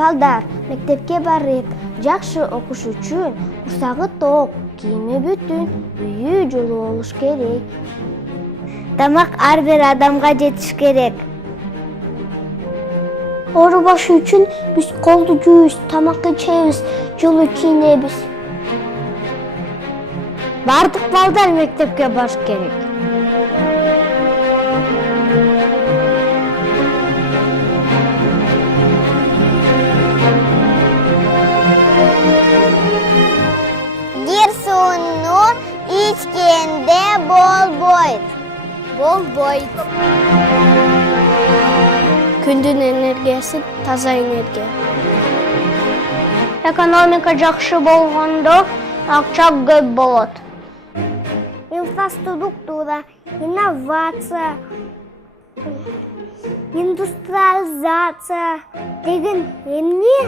Балдар, мектепке барып, жакшы окуш үчүн курсагы ток, кийими бүтүн, үйү жолу болуш керек. Тамак ар бир адамга жетиш керек. Оорубаш үчүн биз колду жууйбуз, тамак ичебиз, жолу кийинебиз. Бардык балдар мектепке барыш керек. Бир сууну ичкенде болбойт. Күндүн энергиясы таза энергия. Экономика жакшы болгондо акча көп болот. Инфраструктура, инновация, индустриализация деген эмне?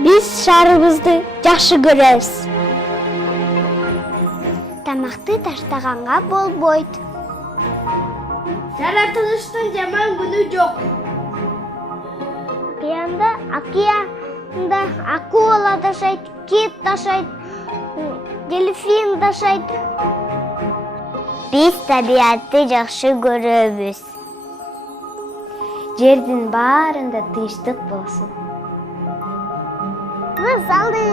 Биз шаарыбызды жакшы көрөбүз. Тамакты таштаганга болбойт. Жаратылыштын жаман күнү жок. Океанда акула дашайт, кит дашайт, дельфин дашайт. Биз табиатты жакшы көрөбүз. Жердин баарында тынчтык болсун. Вы салды,